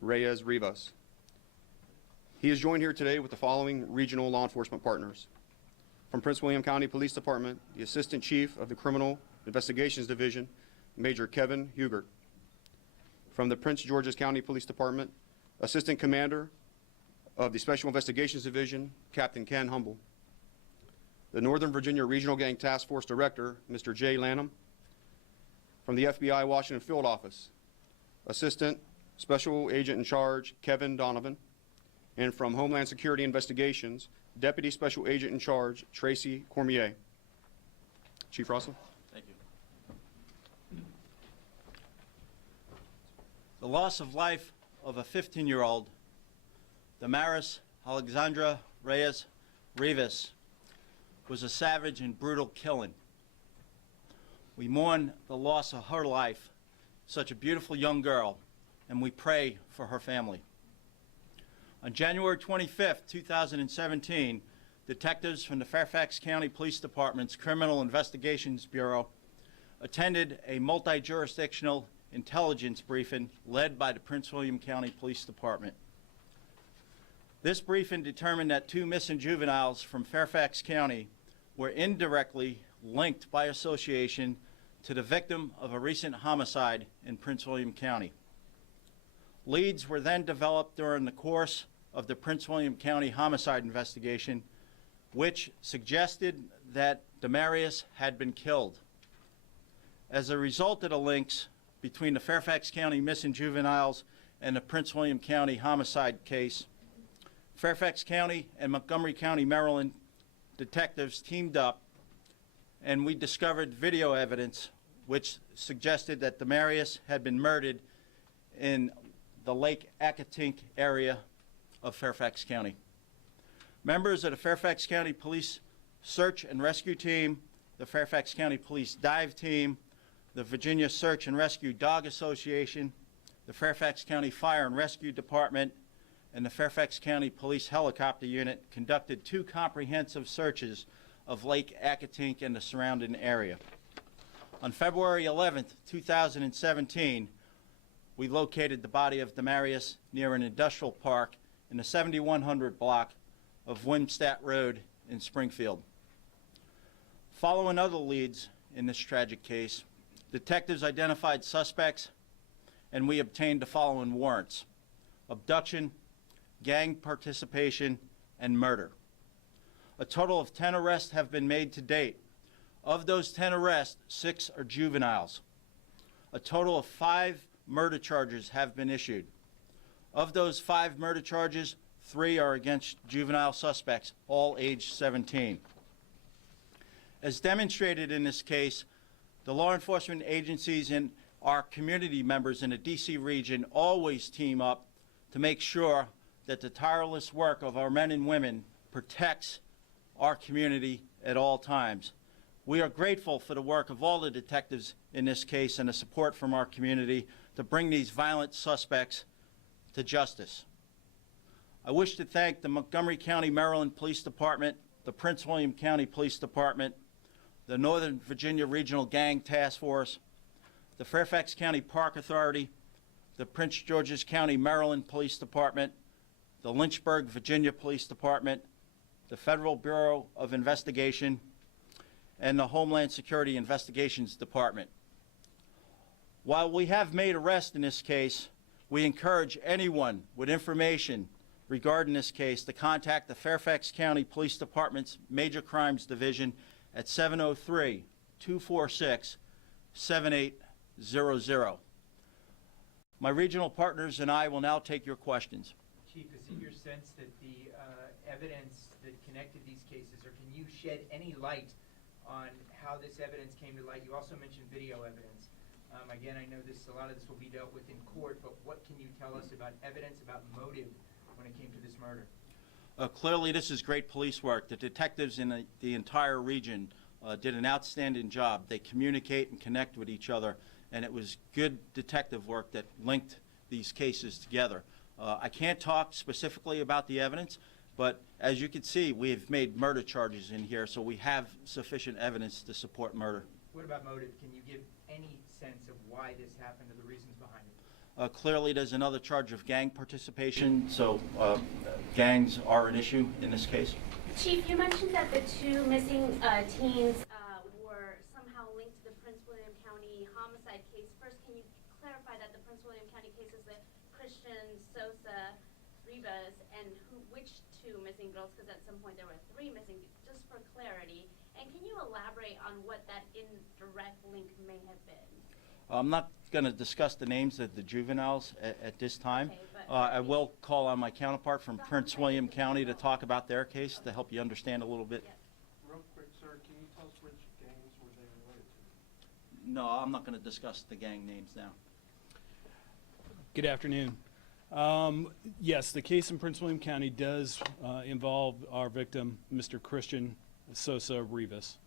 Reyes Rivas. He is joined here today with the following regional law enforcement partners. From Prince William County Police Department, the Assistant Chief of the Criminal Investigations Division, Major Kevin Hugert. From the Prince George's County Police Department, Assistant Commander of the Special Investigations Division, Captain Ken Humble. The Northern Virginia Regional Gang Task Force Director, Mr. Jay Lanham. From the FBI Washington Field Office, Assistant Special Agent in Charge, Kevin Donovan. And from Homeland Security Investigations, Deputy Special Agent in Charge, Tracy Cormier. Chief Russell. Thank you. The loss of life of a 15-year-old, Damaris Alexandra Reyes Rivas, was a savage and brutal killing. We mourn the loss of her life, such a beautiful young girl, and we pray for her family. On January 25th, 2017, detectives from the Fairfax County Police Department's Criminal Investigations Bureau attended a multi-jurisdictional intelligence briefing led by the Prince William County Police Department. This briefing determined that 2 missing juveniles from Fairfax County were indirectly linked by association to the victim of a recent homicide in Prince William County. Leads were then developed during the course of the Prince William County homicide investigation, which suggested that Demarius had been killed. As a result of the links between the Fairfax County missing juveniles and the Prince William County homicide case, Fairfax County and Montgomery County, Maryland detectives teamed up, and we discovered video evidence which suggested that Demarius had been murdered in the Lake Accotink area of Fairfax County. Members of the Fairfax County Police Search and Rescue Team, the Fairfax County Police Dive Team, the Virginia Search and Rescue Dog Association, the Fairfax County Fire and Rescue Department, and the Fairfax County Police Helicopter Unit conducted 2 comprehensive searches of Lake Accotink and the surrounding area. On February 11th, 2017, we located the body of Demarius near an industrial park in the 7100 block of Wimstadt Road in Springfield. Following other leads in this tragic case, detectives identified suspects, and we obtained the following warrants: abduction, gang participation, and murder. A total of 10 arrests have been made to date. Of those 10 arrests, 6 are juveniles. A total of 5 murder charges have been issued. Of those 5 murder charges, 3 are against juvenile suspects, all aged 17. As demonstrated in this case, the law enforcement agencies and our community members in the DC region always team up to make sure that the tireless work of our men and women protects our community at all times. We are grateful for the work of all the detectives in this case and the support from our community to bring these violent suspects to justice. I wish to thank the Montgomery County, Maryland Police Department, the Prince William County Police Department, the Northern Virginia Regional Gang Task Force, the Fairfax County Park Authority, the Prince George's County, Maryland Police Department, the Lynchburg, Virginia Police Department, the Federal Bureau of Investigation, and the Homeland Security Investigations Department. While we have made arrests in this case, we encourage anyone with information regarding this case to contact the Fairfax County Police Department's Major Crimes Division at 703-246-7800. My regional partners and I will now take your questions. Chief, is it your sense that the evidence that connected these cases, or can you shed any light on how this evidence came to light? You also mentioned video evidence. Again, I know a lot of this will be dealt with in court, but what can you tell us about evidence, about motive when it came to this murder? Clearly, this is great police work. The detectives in the entire region did an outstanding job. They communicate and connect with each other, and it was good detective work that linked these cases together. I can't talk specifically about the evidence, but as you can see, we have made murder charges in here, so we have sufficient evidence to support murder. What about motive? Can you give any sense of why this happened or the reasons behind it? Clearly, there's another charge of gang participation, so gangs are an issue in this case. Chief, you mentioned that the two missing teens were somehow linked to the Prince William County homicide case. First, can you clarify that the Prince William County case is the Christian, Sosa, Rivas, and which two missing girls? Because at some point there were 3 missing, just for clarity. And can you elaborate on what that indirect link may have been? I'm not going to discuss the names of the juveniles at this time. Okay, but- I will call on my counterpart from Prince William County to talk about their case to help you understand a little bit. Real quick, sir, can you tell us which gangs were they related to? No, I'm not going to discuss the gang names now. Good afternoon. Yes, the case in Prince William County does involve our victim, Mr. Christian Sosa Rivas.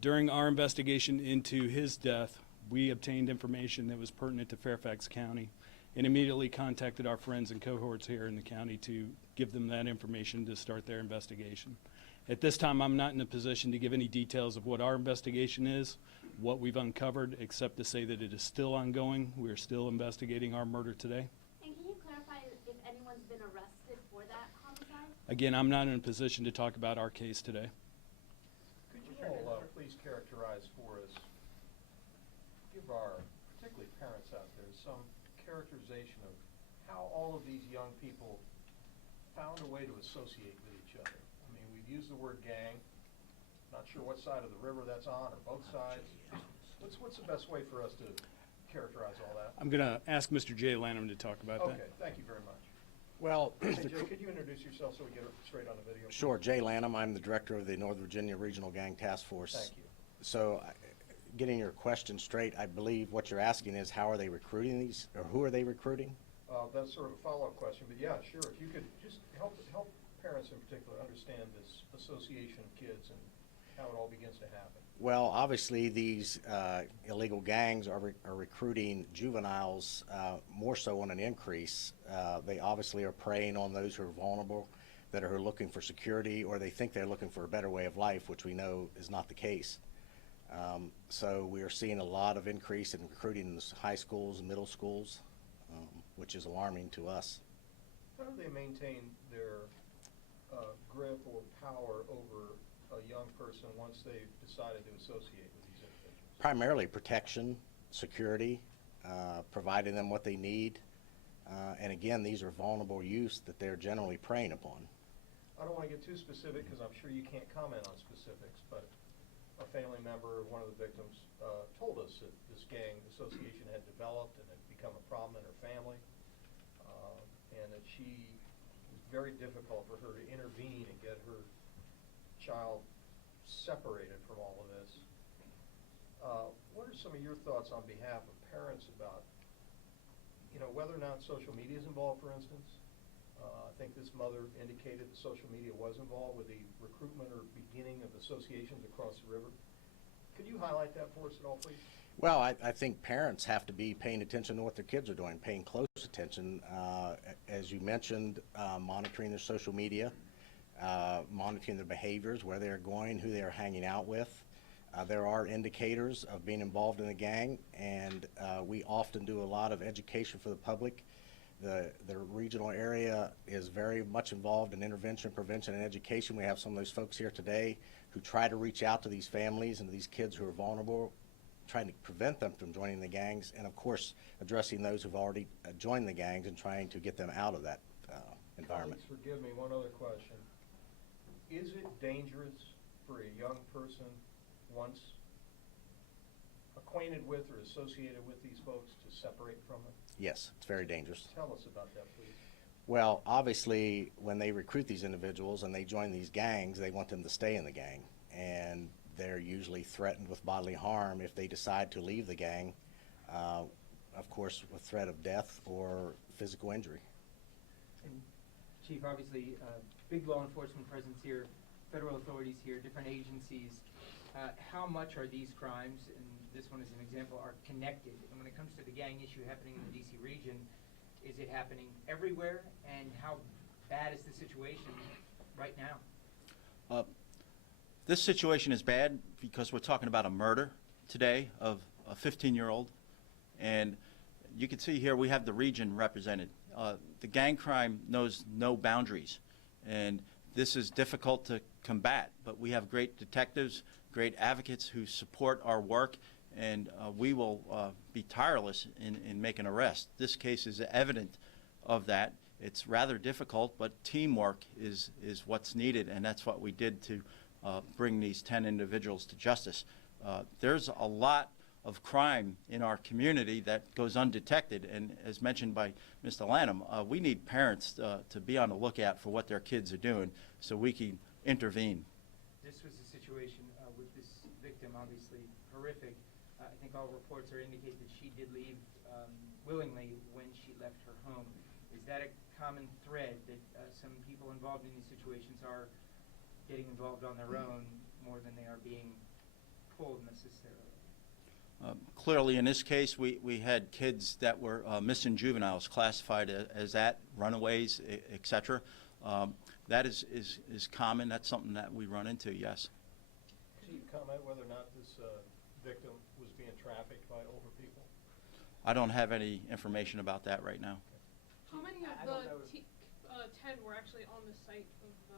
During our investigation into his death, we obtained information that was pertinent to Fairfax County and immediately contacted our friends and cohorts here in the county to give them that information to start their investigation. At this time, I'm not in a position to give any details of what our investigation is, what we've uncovered, except to say that it is still ongoing. We are still investigating our murder today. And can you clarify if anyone's been arrested for that homicide? Again, I'm not in a position to talk about our case today. Could you all please characterize for us, give our, particularly parents out there, some characterization of how all of these young people found a way to associate with each other? I mean, we've used the word gang. Not sure what side of the river that's on, or both sides. What's the best way for us to characterize all that? I'm going to ask Mr. Jay Lanham to talk about that. Okay, thank you very much. Well, Hey, Jay, could you introduce yourself so we get it straight on the video? sure, Jay Lanham, I'm the director of the North Virginia Regional Gang Task Force. Thank you. So, getting your question straight, I believe what you're asking is how are they recruiting these, or who are they recruiting? That's sort of a follow-up question, but yeah, sure, if you could just help parents in particular understand this association of kids and how it all begins to happen. Well, obviously, these illegal gangs are recruiting juveniles more so on an increase. They obviously are preying on those who are vulnerable, that are looking for security, or they think they're looking for a better way of life, which we know is not the case. So we are seeing a lot of increase in recruiting in the high schools and middle schools, which is alarming to us. How do they maintain their grip or power over a young person once they've decided to associate with these individuals? Primarily protection, security, providing them what they need. And again, these are vulnerable youths that they're generally preying upon. I don't want to get too specific because I'm sure you can't comment on specifics, but a family member, one of the victims, told us that this gang association had developed and had become a problem in her family, and that it was very difficult for her to intervene and get her child separated from all of this. What are some of your thoughts on behalf of parents about, whether or not social media is involved, for instance? I think this mother indicated that social media was involved with the recruitment or beginning of associations across the river. Could you highlight that for us at all, please? Well, I think parents have to be paying attention to what their kids are doing, paying close attention. As you mentioned, monitoring their social media, monitoring their behaviors, where they're going, who they're hanging out with. There are indicators of being involved in a gang, and we often do a lot of education for the public. The regional area is very much involved in intervention, prevention, and education. We have some of those folks here today who try to reach out to these families and to these kids who are vulnerable, trying to prevent them from joining the gangs, and of course addressing those who've already joined the gangs and trying to get them out of that environment. Colleagues, forgive me, one other question. Is it dangerous for a young person, once acquainted with or associated with these folks, to separate from them? Yes, it's very dangerous. Tell us about that, please. Well, obviously, when they recruit these individuals and they join these gangs, they want them to stay in the gang. And they're usually threatened with bodily harm if they decide to leave the gang, of course, with threat of death or physical injury. And Chief, obviously, big law enforcement presence here, federal authorities here, different agencies. How much are these crimes, and this one is an example, are connected? And when it comes to the gang issue happening in the D.C. region, is it happening everywhere? And how bad is the situation right now? This situation is bad because we're talking about a murder today of a 15-year-old, and You can see here we have the region represented. The gang crime knows no boundaries, and this is difficult to combat, but we have great detectives, great advocates who support our work, and we will be tireless in making arrests. This case is evident of that. It's rather difficult, but teamwork is what's needed, and that's what we did to bring these 10 individuals to justice. There's a lot of crime in our community that goes undetected, and as mentioned by Mr. Lanham, we need parents to be on the lookout for what their kids are doing so we can intervene. This was a situation with this victim, obviously horrific. I think all reports are indicate that she did leave willingly when she left her home. Is that a common thread that some people involved in these situations are getting involved on their own more than they are being pulled necessarily? Clearly, in this case, we had kids that were missing juveniles, classified as that, runaways, etc. That is common. That's something that we run into, yes. Can you comment whether or not this victim was being trafficked by older people? I don't have any information about that right now. How many of the 10 were actually on the site of the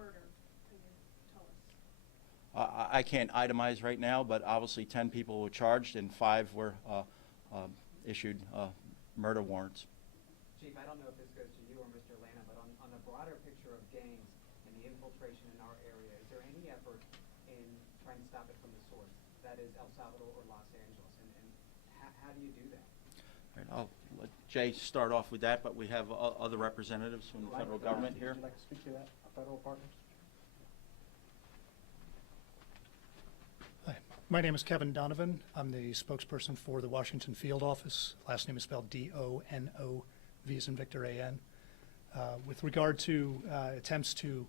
murder? Can you tell us? I can't itemize right now, but obviously 10 people were charged and 5 were issued murder warrants. Chief, I don't know if this goes to you or Mr. Lana, but on the broader picture of gangs and the infiltration in our area, is there any effort in trying to stop it from the source? That is El Salvador or Los Angeles, and how do you do that? All right, I'll let Jay start off with that, but we have other representatives from the federal government here. Would you like to speak to that, our federal partners? Hi, my name is Kevin Donovan. I'm the spokesperson for the Washington Field Office. Last name is spelled D-O-N-O, V as in Victor, A-N. With regard to attempts to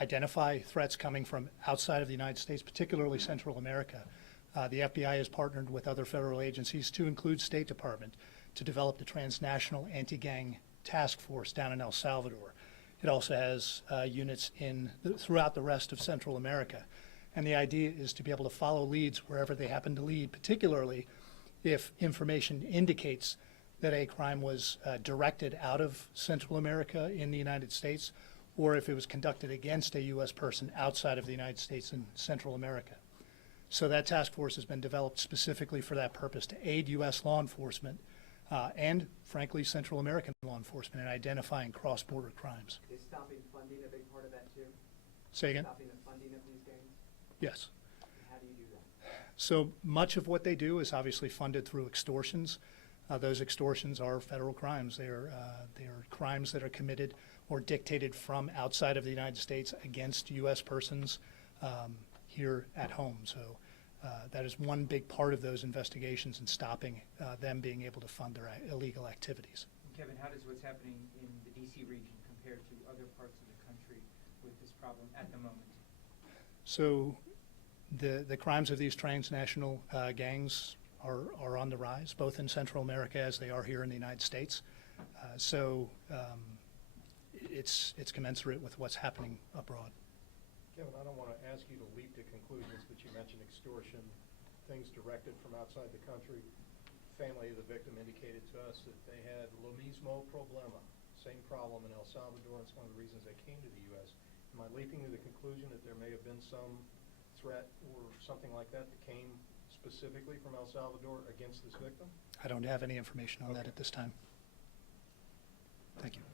identify threats coming from outside of the United States, particularly Central America, the FBI has partnered with other federal agencies, to include State Department, to develop the transnational anti-gang task force down in El Salvador. It also has units throughout the rest of Central America. And the idea is to be able to follow leads wherever they happen to lead, particularly if information indicates that a crime was directed out of Central America in the United States, or if it was conducted against a U.S. person outside of the United States in Central America. So that task force has been developed specifically for that purpose, to aid U.S. law enforcement and, frankly, Central American law enforcement in identifying cross-border crimes. Is stopping funding a big part of that too? Say again? Stopping the funding of these gangs? Yes. How do you do that? So much of what they do is obviously funded through extortions. Those extortions are federal crimes. They are crimes that are committed or dictated from outside of the United States against U.S. persons here at home. So that is one big part of those investigations in stopping them being able to fund their illegal activities. Kevin, how does what's happening in the D.C. region compare to other parts of the country with this problem at the moment? So the crimes of these transnational gangs are on the rise, both in Central America as they are here in the United States. It's commensurate with what's happening abroad. Kevin, I don't want to ask you to leap to conclusions, but you mentioned extortion, things directed from outside the country. Family of the victim indicated to us that they had lo mismo problema, same problem in El Salvador. It's one of the reasons they came to the U.S. Am I leaping to the conclusion that there may have been some threat or something like that that came specifically from El Salvador against this victim? I don't have any information on that at this time. Thank you.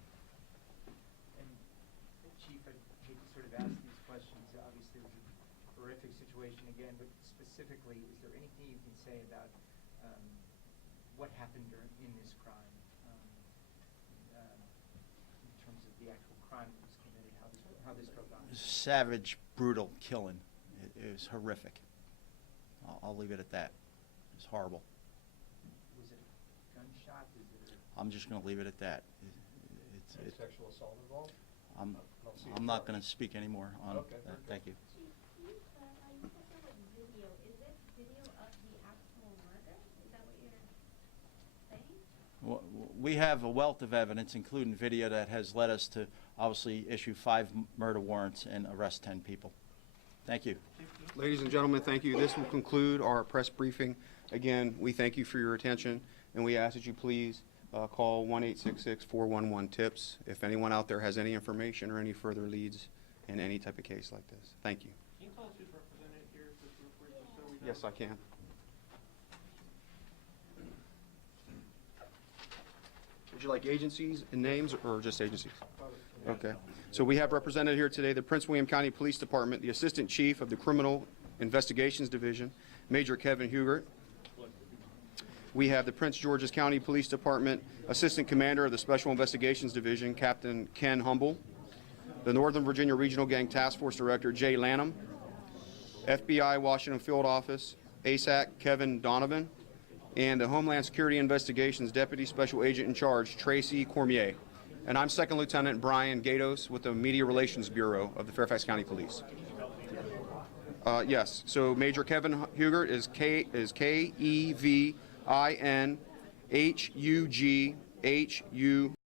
And Chief, I hate to sort of ask these questions. Obviously, it was a horrific situation again, but specifically, is there anything you can say about what happened in this crime in terms of the actual crime that was committed, how this drove on? Savage, brutal killing. It was horrific. I'll leave it at that. It's horrible. Was it a gunshot? I'm just going to leave it at that. Any sexual assault involved? I'm not going to speak anymore on that. Thank you. Chief, can you clarify, you said there was video. Is it video of the actual murder? Is that what you're saying? We have a wealth of evidence, including video, that has led us to obviously issue 5 murder warrants and arrest 10 people. Thank you. Ladies and gentlemen, thank you. This will conclude our press briefing. Again, we thank you for your attention. and we ask that you please call 1-866-411-TIPS if anyone out there has any information or any further leads in any type of case like this. Thank you. Can you tell us who's represented here, just real quick, just so we know? Yes, I can. Would you like agencies and names or just agencies? Okay. So we have represented here today the Prince William County Police Department, the Assistant Chief of the Criminal Investigations Division, Major Kevin Hugert. We have the Prince George's County Police Department Assistant Commander of the Special Investigations Division, Captain Ken Humble. The Northern Virginia Regional Gang Task Force Director, Jay Lanham. FBI Washington Field Office, ASAC Kevin Donovan. And the Homeland Security Investigations Deputy Special Agent in Charge, Tracy Cormier. And I'm Second Lieutenant Brian Gatos with the Media Relations Bureau of the Fairfax County Police. Yes, so Major Kevin Hugert is Kevinhughu.